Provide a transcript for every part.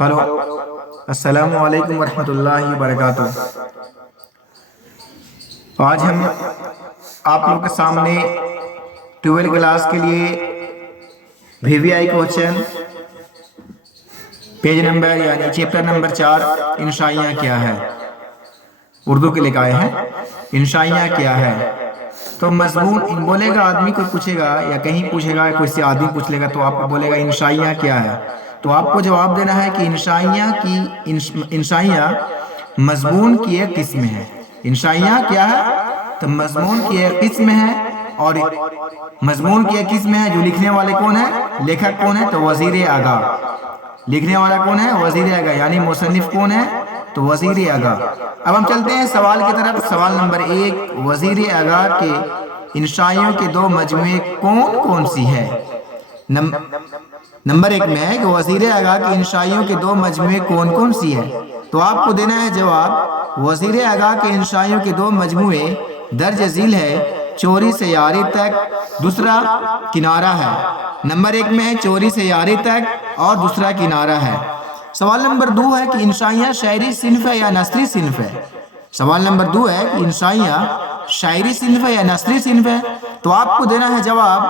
Hello, السلام علیکم ورحمۃ اللہ وبرکاتہ۔ آج ہم آپ لوگوں کے سامنے 12 کلاس کے لیے VVI کوشچن پیج نمبر یعنی چیپٹر نمبر 4 انشائیاں کیا ہے اردو کے لکھائے ہیں۔ انشائیاں کیا ہے تو مضمون بولے گا، آدمی کو پوچھے گا یا کہیں پوچھے گا، کوئی سے آدمی پوچھ لے گا تو آپ کو بولے گا انشائیاں کیا ہے، تو آپ کو جواب دینا ہے کہ انشائیاں مضمون کی ایک قسم ہے۔ انشائیاں کیا ہے تو مضمون کی ایک قسم ہے، اور مضمون کی ایک قسم ہے جو لکھنے والے کون ہے، لیکھک کون ہے تو وزیر آگاہ۔ لکھنے والا کون ہے، وزیر آگاہ، یعنی مصنف کون ہے تو وزیر آگاہ۔ اب ہم چلتے ہیں سوال کی طرف۔ سوال نمبر 1، وزیر آگاہ کے انشائیوں کے دو مجموعے کون کون سی ہے؟ نمبر 1 میں ہے کہ وزیر آگاہ کی انشائیوں کے دو مجموعے کون کون سی ہے، تو آپ کو دینا ہے جواب وزیر آگاہ کے انشائیوں کے دو مجموعے درج ذیل ہے، چوری سے یاری تک، دوسرا کنارہ ہے۔ نمبر 1 میں ہے چوری سے یاری تک اور دوسرا کنارہ ہے۔ سوال نمبر 2 ہے کہ انشائیاں شاعری صنف ہے یا نثری صنف ہے؟ سوال نمبر 2 ہے کہ انشائیاں شاعری صنف ہے یا نثری صنف ہے، تو آپ کو دینا ہے جواب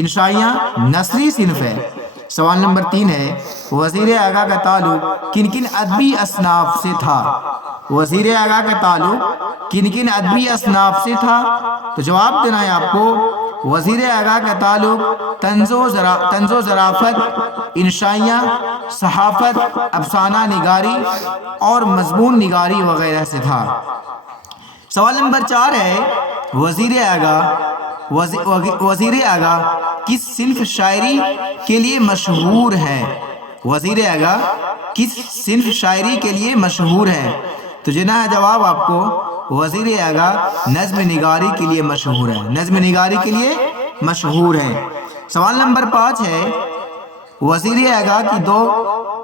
انشائیاں نثری صنف ہے۔ سوال نمبر 3 ہے وزیر آگاہ کا تعلق کن کن ادبی اصناف سے تھا؟ وزیر آگاہ کا تعلق کن کن ادبی اصناف سے تھا، تو جواب دینا ہے آپ کو وزیر آگاہ کا تعلق طنز و ظرافت، انشائیاں، صحافت، افسانہ نگاری اور مضمون نگاری وغیرہ سے تھا۔ سوال نمبر 4 ہے وزیر آگاہ کس صنف شاعری کے لیے مشہور ہے؟ وزیر آگاہ کس صنف شاعری کے لیے مشہور ہے، تو دینا ہے جواب آپ کو وزیر آگاہ نظم نگاری کے لیے مشہور ہے، نظم نگاری کے لیے مشہور ہے۔ سوال نمبر 5 ہے وزیر آگاہ کی 2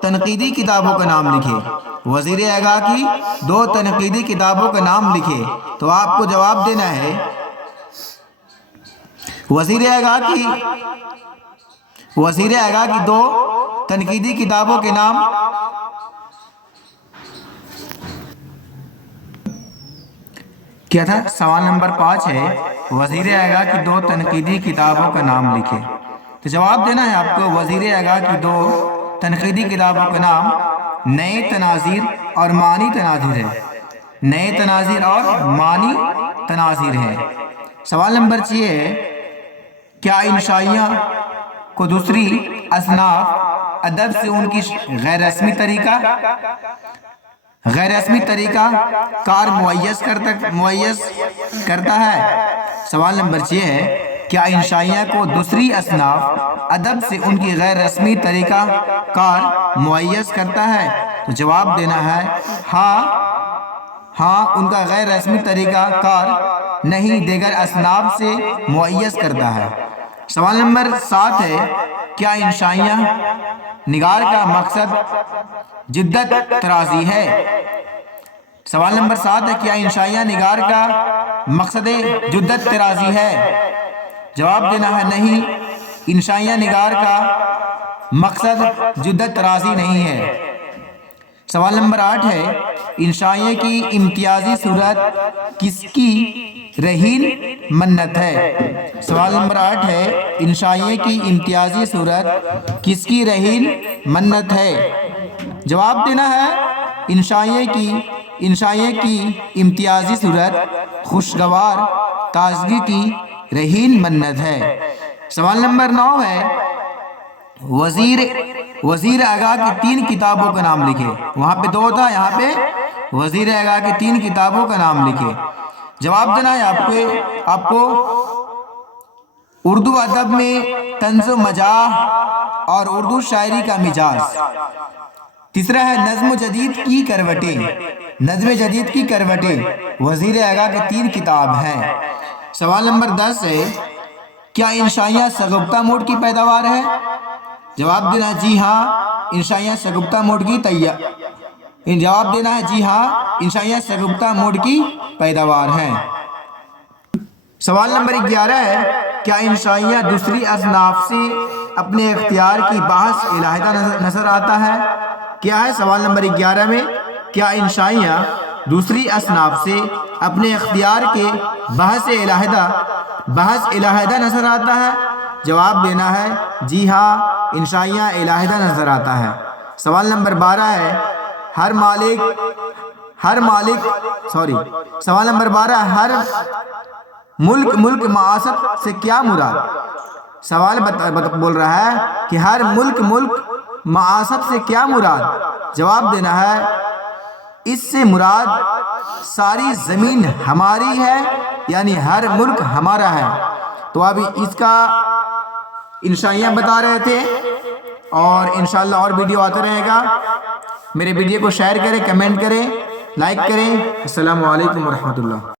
تنقیدی کتابوں کا نام لکھے۔ وزیر آگاہ کی 2 تنقیدی کتابوں کا نام لکھے، تو آپ کو جواب دینا ہے وزیر آگاہ کی 2 تنقیدی کتابوں کے نام کیا تھا؟ سوال نمبر 5 ہے وزیر آگاہ کی 2 تنقیدی کتابوں کا نام لکھے، تو جواب دینا ہے آپ کو وزیر آگاہ کی 2 تنقیدی کتابوں کا نام نئے تناظیر اور معنی تناظیر ہے۔ نئے تناظیر اور معنی تناظیر ہے۔ سوال نمبر 6 ہے کیا انشائیاں کو دوسری اصناف ادب سے ان کی غیر رسمی طریقہ کار معیز کرتا ہے؟ سوال نمبر 6 ہے کیا انشائیاں کو دوسری اصناف ادب سے ان کی غیر رسمی طریقہ کار معیز کرتا ہے، تو جواب دینا ہے ہاں ان کا غیر رسمی طریقہ کار نہیں، دیگر اصناف سے معیز کرتا ہے۔ سوال نمبر 7 ہے کیا انشائیاں نگار کا مقصد جدت طرازی ہے؟ سوال نمبر 7 ہے کیا انشائیاں نگار کا مقصد جدت طرازی ہے؟ جواب دینا ہے نہیں، انشائیاں نگار کا مقصد جدت طرازی نہیں ہے۔ سوال نمبر 8 ہے انشائیے کی امتیازی صورت کس کی رہین منت ہے؟ سوال نمبر 8 ہے انشائیے کی امتیازی صورت کس کی رہین منت ہے؟ جواب دینا ہے انشائیے کی امتیازی صورت خوشگوار تازگی کی رہین منت ہے۔ سوال نمبر 9 ہے وزیر آگاہ کی 3 کتابوں کا نام لکھے۔ وہاں پہ 2 تھا، یہاں پہ وزیر آگاہ کی 3 کتابوں کا نام لکھے۔ جواب دینا ہے آپ کو اردو ادب میں طنز و مزاح اور اردو شاعری کا مزاج۔ تیسرا ہے نظم جدید کی کروٹیں وزیر آگاہ کی 3 کتاب ہیں۔ سوال نمبر 10 ہے کیا انشائیاں سگفتہ موڈ کی پیداوار ہے؟ جواب دینا ہے جی ہاں، انشائیاں سگفتہ موڈ کی پیداوار ہیں۔ سوال نمبر 11 ہے کیا انشائیاں دوسری اصناف سے اپنے اختیار کی بحث علیحدہ نظر آتا ہے؟ کیا ہے؟ سوال نمبر 11 میں کیا انشائیاں دوسری اصناف سے اپنے اختیار کے بحث علیحدہ نظر آتا ہے؟ جواب دینا ہے جی ہاں، انشائیاں علیحدہ نظر آتا ہے۔ سوال نمبر 12 ہے سوال نمبر 12 ہر ملک معاشت سے کیا مراد؟ سوال بول رہا ہے کہ ہر ملک معاشت سے کیا مراد؟ جواب دینا ہے اس سے مراد ساری زمین ہماری ہے، یعنی ہر ملک ہمارا ہے۔ تو اب اس کا انشائیاں بتا رہے تھے، اور انشاءاللہ اور ویڈیو آتے رہے گا۔ میرے ویڈیو کو شیئر کریں، کمنٹ کریں، لائک کریں۔ السلام علیکم ورحمۃ اللہ۔